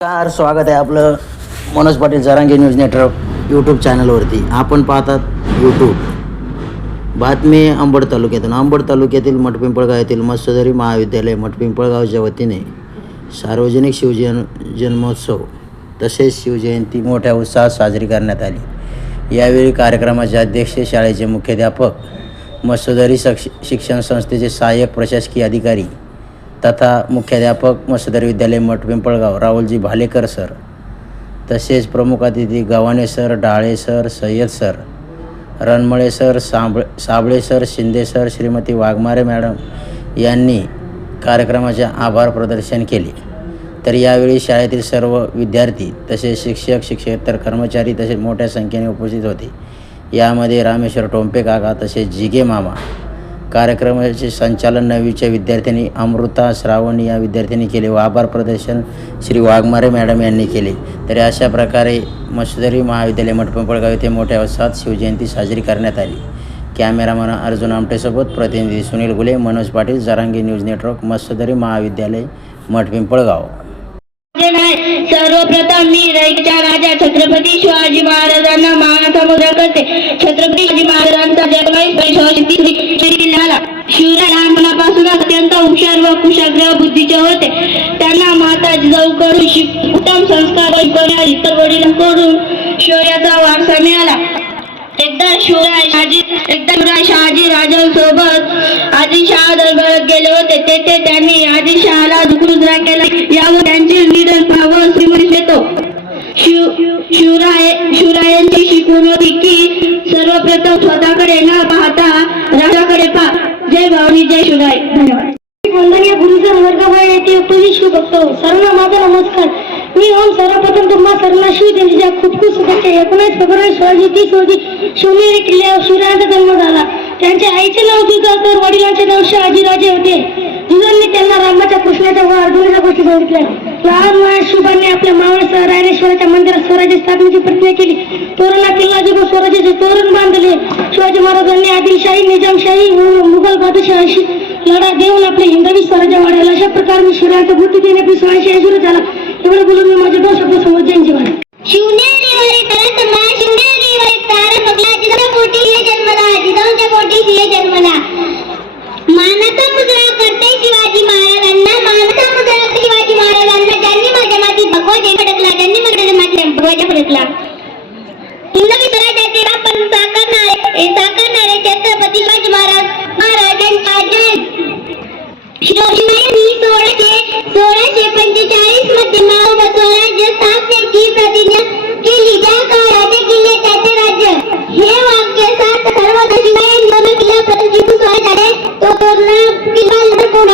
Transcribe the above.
नमस्कार, स्वागत आहे आपलं Manoj Patil Jarange news network YouTube चॅनलवरती. आपण पाहतात यूट्यूब बातमी. अंबड तालुक्यातील मठपिंपळगाव येथील मत्स्यधरी महाविद्यालय मठपिंपळगावच्या वतीने सार्वजनिक जन्मोत्सव तसेच शिवजयंती मोठ्या उत्साहात साजरी करण्यात आली. यावेळी कार्यक्रमाचे अध्यक्ष, शाळेचे मुख्याध्यापक, मत्स्यधरी शिक्षण संस्थेचे सहाय्यक प्रशासकीय अधिकारी तथा मुख्याध्यापक, मत्स्यधरी विद्यालय मठपिंपळगाव राहुलजी भालेकर सर, तसेच प्रमुख अतिथी Gavhane sir, Dale sir, Sayyad sir, Ranmale sir, Sable sir, Shinde sir, Shrimati Waghmare madam यांनी कार्यक्रमाचे आभार प्रदर्शन केले. तर यावेळी शाळेतील सर्व विद्यार्थी तसेच शिक्षक, शिक्षकेतर कर्मचारी तसेच मोठ्या संख्येने उपस्थित होते. यामध्ये रामेश्वर टोंपे काका तसेच जिगे मामा. कार्यक्रमाचे संचालन 9वीच्या विद्यार्थिनी अमृता श्रावणी या विद्यार्थ्यांनी केले व आभार प्रदर्शन श्री वाघमारे मॅडम यांनी केले. तर अशा प्रकारे मत्स्यधरी महाविद्यालय मठपिंपळगाव येथे मोठ्या उत्साहात शिवजयंती साजरी करण्यात आली. कॅमेरामन अर्जुन आमटेसोबत प्रतिनिधी सुनील गुले, मनोज पाटील, जरांगे न्यूज नेटवर्क, मत्स्यधरी महाविद्यालय मठपिंपळगाव. सर्वप्रथम मी रयतेच्या राजा छत्रपती शिवाजी महाराजांना मानसमुद्र करते. छत्रपती शिवाजी महाराजांचा जन्म शिवराय लहानपणापासून अत्यंत हुशार व कुशाग्र बुद्धीचे होते. त्यांना माता जिजाऊकडून उत्तम संस्कार इतर वडिलांकडून शौर्याचा वारसा मिळाला. एकदा शिवराय शहाजी राजांसोबत आदिलशहा दरबारात गेले होते. तेथे त्यांनी आदिलशहाला दुखरुद्रा केला. यावर त्यांचे निधन पावून श्रीमंत येतो. शिवरायांची शिकवण होती की सर्वप्रथम स्वतःकडे न पाहता राजाकडे पहा. जय भावनी, जय शिवराय. धन्यवाद. वंदनीय गुरुजन वर्गवाय येथे उपस्थित बघतो. सर्वांना माझा नमस्कार. मी सर्वप्रथम तुम्हा सर्वांना शिवजयंतीच्या खूप खूप शुभेच्छा. 19 फेब्रुवारी 1630 रोजी शिवनेरी किल्ल्यावर शिवरायांचा जन्म झाला. त्यांच्या आईचे नाव जिजा तर वडिलांचे नाव शहाजीराजे होते. जिजांनी त्यांना रामाच्या, कृष्णाच्या व अर्जुनाच्या गोष्टी सांगितल्या. लहान वयात शिवांनी आपल्या मावळसह रायरेश्वराच्या मंदिरात स्वराज्य स्थापनेची प्रतिज्ञा केली. तोरणा किल्ला जिंकून स्वराज्याचे तोरण बांधले. शिवाजी महाराजांनी आदिलशाही, निजामशाही व मुघल बादशाहाशी लढा देऊन आपले हिंदवी स्वराज्य वाढवले. अशा प्रकारे मी शिवरायांच्या बुद्धी देणे 1680 झाला. एवढं बोलून मी माझे 2 शब्द समोर जयंती वाढ. शिवनेरीवरी तरसमा, शिवनेरीवरी तारा पगला, जिजाऊच्या पोटी हे जन्मला, जिजाऊच्या पोटी हे जन्मला. मानाचा मुद्रा करते शिवाजी महाराजांना, मानाचा मुद्रा शिवाजी महाराजांना. ज्यांनी माझ्या मातीत भगवाच्या फडकला, ज्यांनी माझ्या मातीत भगवाच्या फडकला. हिंदवी स्वराज्याचे आपण साकारणारे छत्रपती शिवाजी महाराजांचा जन्म. शिवरायांनी 1645 मध्ये मावळ स्वराज्य स्थापनेची प्रतिज्ञा केली. त्या काळाचे किल्ले त्याचे राज्य. हे वाक्य सात सर्व शिवरायांनी दोन किल्ल्यापर्यंत जिंकून स्वराज्याने तो तोरणा किल्ला लढवून